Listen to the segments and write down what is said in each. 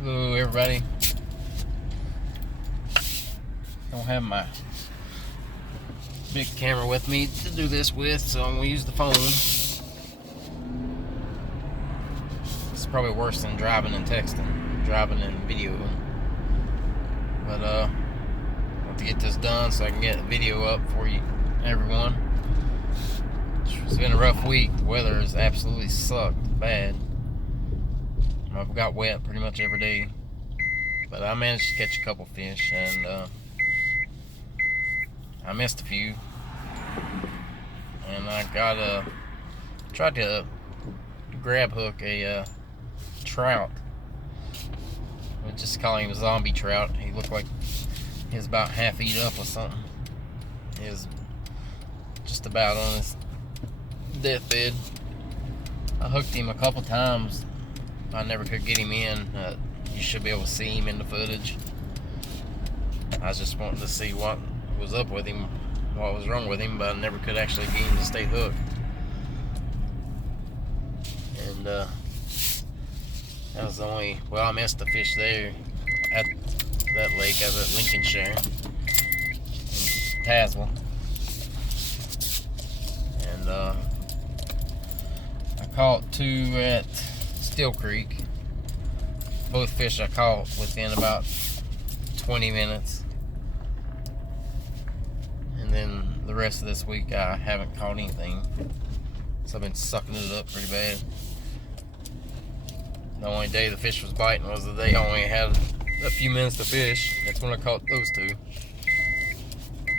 Hello everybody. Don't have my big camera with me to do this with, so I'm gonna use the phone. It's probably worse than driving and texting, driving and videoing. But I have to get this done so I can get a video up for you, everyone. It's been a rough week. The weather has absolutely sucked bad. I've got wet pretty much every day, but I managed to catch a couple fish, and I missed a few, and I tried to grab hook a trout. We'll just call him a zombie trout. He looked like he was about half eat up or something. He was just about on his deathbed. I hooked him a couple times. I never could get him in. You should be able to see him in the footage. I was just wanting to see what was up with him, what was wrong with him, but I never could actually get him to stay hooked. And that was the only, well, I missed the fish there at that lake. I was at Lincolnshire in Tazewell. And I caught two at Still Creek. Both fish I caught within about 20 minutes. And then the rest of this week I haven't caught anything. So I've been sucking it up pretty bad. The only day the fish was biting was the day I only had a few minutes to fish. That's when I caught those two.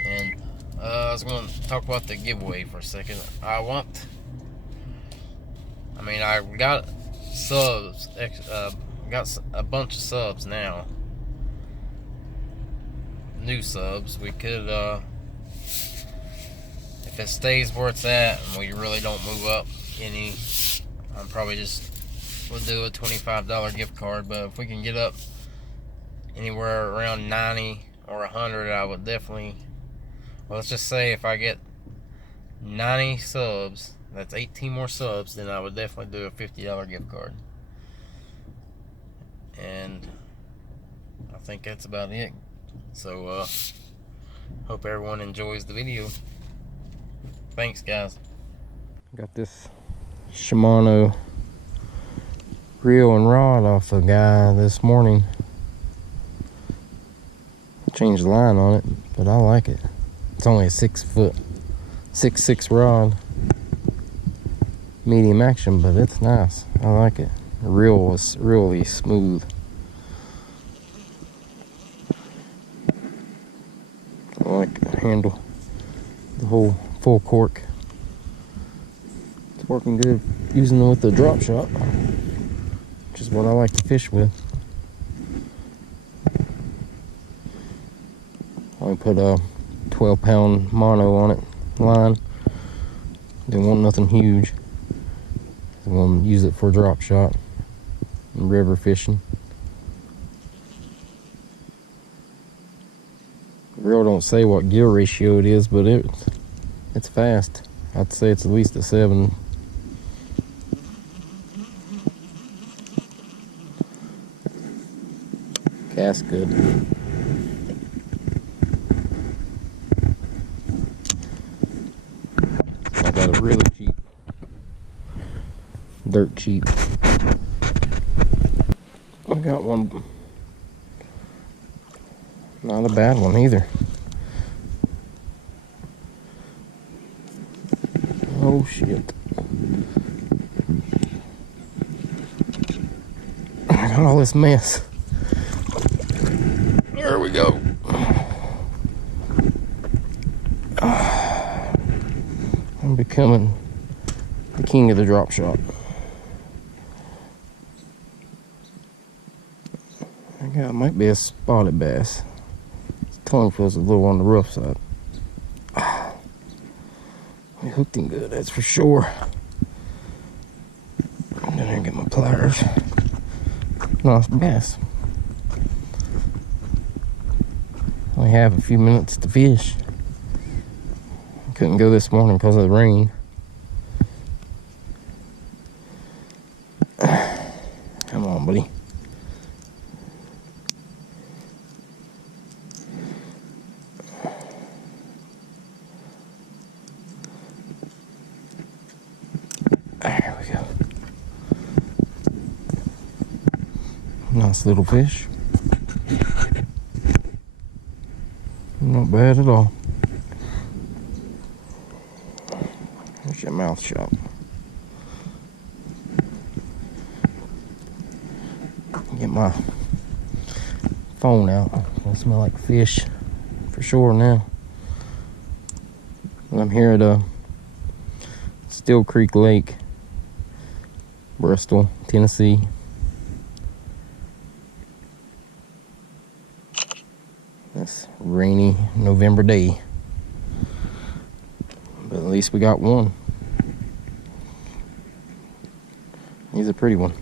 And I was going to talk about the giveaway for a second. I got subs, got a bunch of subs now, new subs. We could, if it stays where it's at and we really don't move up any, I'm probably just will do a $25 gift card. But if we can get up anywhere around 90 or 100, I would definitely, well, let's just say if I get 90 subs, that's 18 more subs, then I would definitely do a $50 gift card. And I think that's about it. So hope everyone enjoys the video. Thanks, guys. Got this Shimano reel and rod off a guy this morning. Changed the line on it, but I like it. It's only a 6'6" rod, medium action, but it's nice. I like it. The reel was really smooth. I like the handle, the whole full cork. It's working good using it with the drop shot, which is what I like to fish with. I put a 12-pound mono on it, line. Didn't want nothing huge. I'm going to use it for drop shot and river fishing. The reel don't say what gear ratio it is, but it's fast. I'd say it's at least a 7. Cast good. I got it really cheap. Dirt cheap. I got one, not a bad one either. Oh shit. I got all this mess. There we go. I'm becoming the king of the drop shot. It might be a spotted bass. His tongue feels a little on the rough side. We hooked him good, that's for sure. I'm gonna get my pliers. Nice bass. Only have a few minutes to fish. Couldn't go this morning because of the rain. Come on, buddy. Nice little fish. Not bad at all. There's your mouth shot. Get my phone out. It'll smell like fish for sure now. I'm here at Still Creek Lake, Bristol, Tennessee. This rainy November day, but at least we got one. He's a pretty one.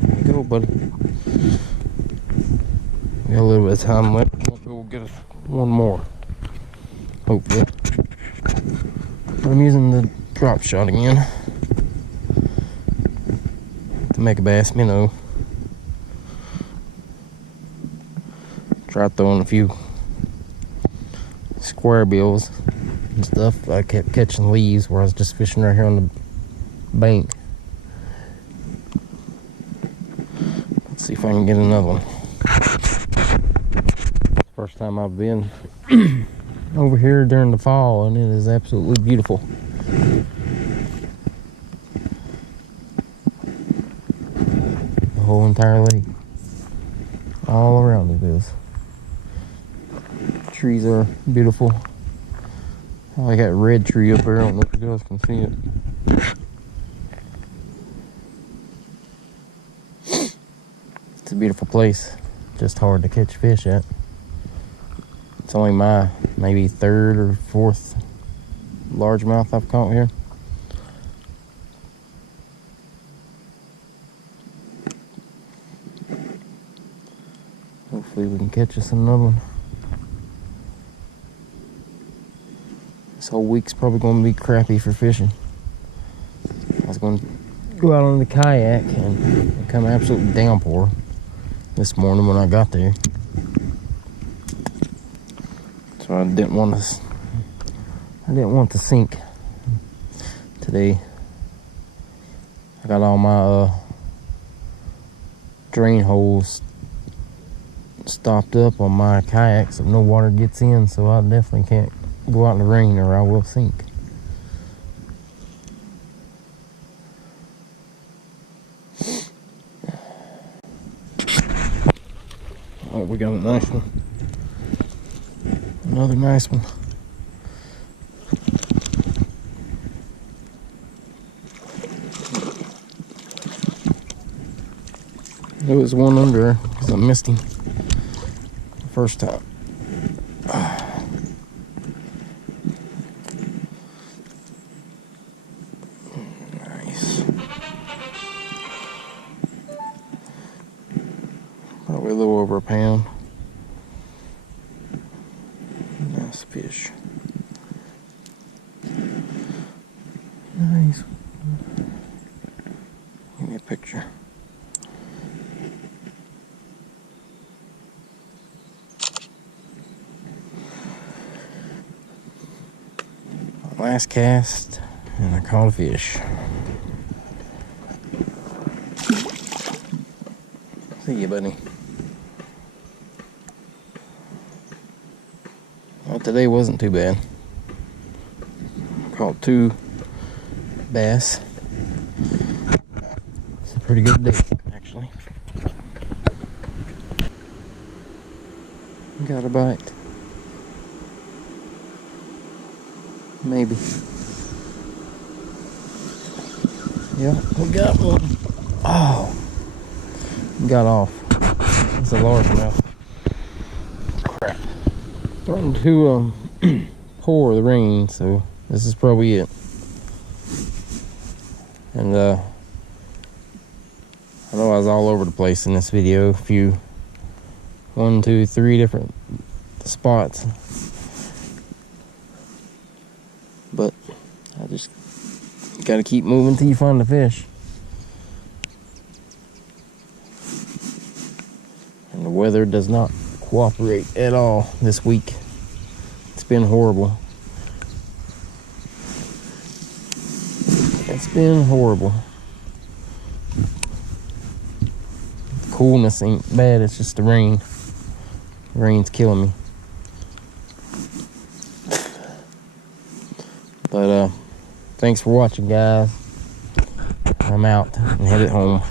There you go, buddy. We got a little bit of time left. We'll get us one more, hopefully. I'm using the drop shot again to make a bass minnow. Tried throwing a few square bills and stuff. I kept catching leaves where I was just fishing right here on the bank. Let's see if I can get another one. First time I've been over here during the fall, and it is absolutely beautiful. The whole entire lake, all around it is. Trees are beautiful. I got a red tree up there. I don't know if you guys can see it. It's a beautiful place. Just hard to catch fish at. It's only my maybe third or fourth largemouth I've caught here. Hopefully we can catch us another one. This whole week's probably going to be crappy for fishing. I was going to go out on the kayak and it come absolute downpour this morning when I got there. So I didn't want to sink today. I got all my drain holes stopped up on my kayak so no water gets in, so I definitely can't go out in the rain or I will sink. Oh, we got a nice one. Another nice one. There was one under there because I missed him the first time. Nice. Probably a little over a pound. Nice fish. Nice. Give me a picture. Last cast, and I caught a fish. See you, buddy. Well, today wasn't too bad. Caught 2 bass. It's a pretty good day, actually. Got a bite. Maybe. Yeah, we got one. Oh, got off. It's a largemouth. Crap. Starting to pour the rain, so this is probably it. And I know I was all over the place in this video. A few, 1, 2, 3 different spots. But I just gotta keep moving till you find the fish. And the weather does not cooperate at all this week. It's been horrible. It's been horrible. The coolness ain't bad, it's just the rain. The rain's killing me. But thanks for watching, guys. I'm out and headed home.